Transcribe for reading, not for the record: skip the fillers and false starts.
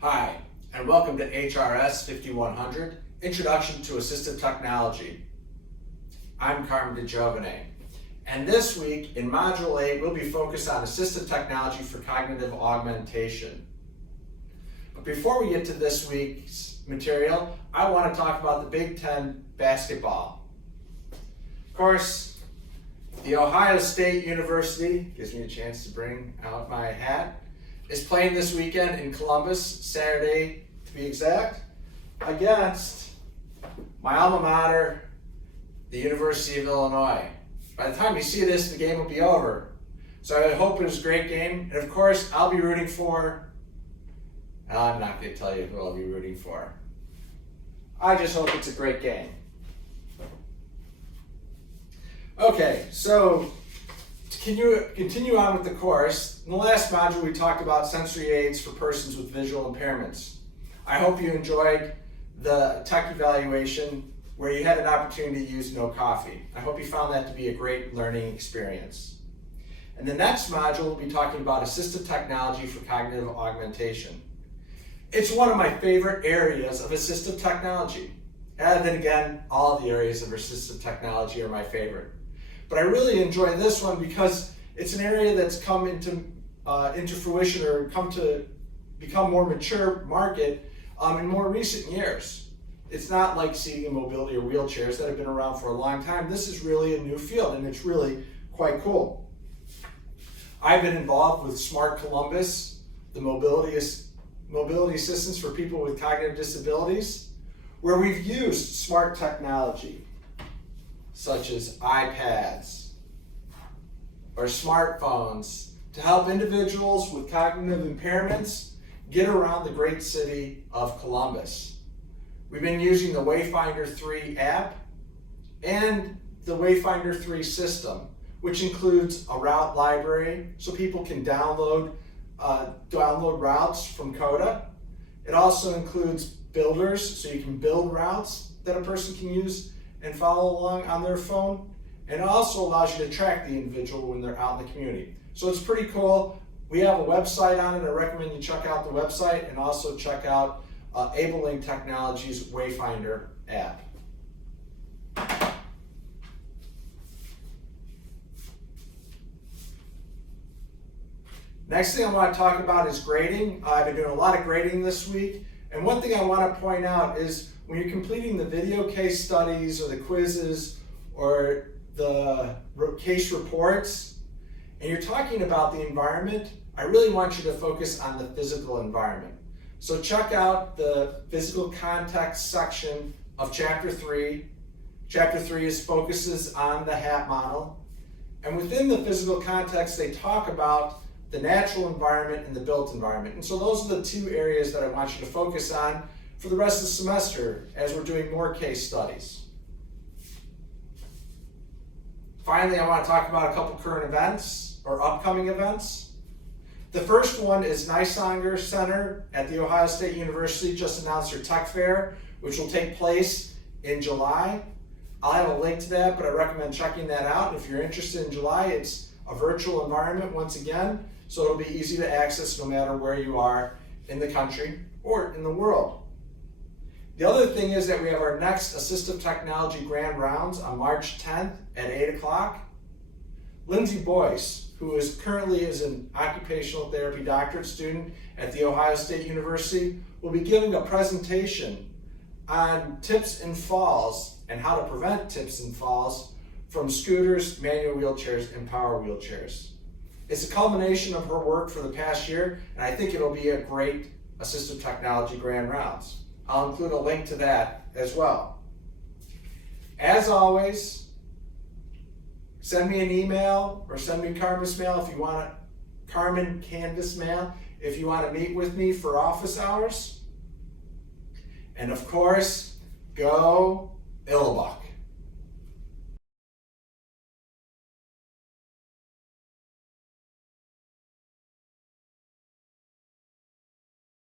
Hi, and welcome to HRS 5100, Introduction to Assistive Technology. I'm Carmen DeGiovane, and this week in Module 8 we'll be focused on assistive technology for cognitive augmentation. But before we get to this week's material, I want to talk about the Big Ten basketball. Of course, the Ohio State University, gives me a chance to bring out my hat, is playing this weekend in Columbus, Saturday to be exact, against my alma mater, the University of Illinois. By the time you see this, the game will be over. So I hope it was a great game. And of course, I'll be rooting for, I'm not going to tell you who I'll be rooting for. I just hope it's a great game. Okay, so to continue on with the course, in the last module we talked about sensory aids for persons with visual impairments. I hope you enjoyed the tech evaluation where you had an opportunity to use no coffee. I hope you found that to be a great learning experience. In the next module, we'll be talking about assistive technology for cognitive augmentation. It's one of my favorite areas of assistive technology. And then again, all the areas of assistive technology are my favorite. But I really enjoy this one because it's an area that's come into fruition or come to become more mature market in more recent years. It's not like seating and mobility or wheelchairs that have been around for a long time. This is really a new field and it's really quite cool. I've been involved with SmartColumbus, the mobility assistance for people with cognitive disabilities, where we've used smart technology such as iPads or smartphones to help individuals with cognitive impairments get around the great city of Columbus. We've been using the WayFinder 3 app and the WayFinder 3 system, which includes a route library so people can download routes from CODA. It also includes builders, so you can build routes that a person can use and follow along on their phone. And it also allows you to track the individual when they're out in the community. So it's pretty cool. We have a website on it. I recommend you check out the website and also check out AbleLink Technology's WayFinder app. Next thing I want to talk about is grading. I've been doing a lot of grading this week. And one thing I want to point out is when you're completing the video case studies or the quizzes or the case reports, and you're talking about the environment, I really want you to focus on the physical environment. So check out the physical context section of Chapter 3. Chapter 3 focuses on the HAP model. And within the physical context, they talk about the natural environment and the built environment. And so those are the two areas that I want you to focus on for the rest of the semester as we're doing more case studies. Finally, I want to talk about a couple current events or upcoming events. The first one is Nisonger Center at The Ohio State University just announced their tech fair, which will take place in July. I'll have a link to that, but I recommend checking that out. If you're interested in July, it's a virtual environment once again, so it'll be easy to access no matter where you are in the country or in the world. The other thing is that we have our next Assistive Technology Grand Rounds on March 10th at 8 o'clock. Lindsay Boyce, who currently is an occupational therapy doctorate student at The Ohio State University, will be giving a presentation on tips and falls and how to prevent tips and falls from scooters, manual wheelchairs, and power wheelchairs. It's a culmination of her work for the past year, and I think it'll be a great Assistive Technology Grand Rounds. I'll include a link to that as well. As always, send me an email or send me Canvas mail if you want Carmen Canvas mail if you want to meet with me for office hours. And of course, go Illinois.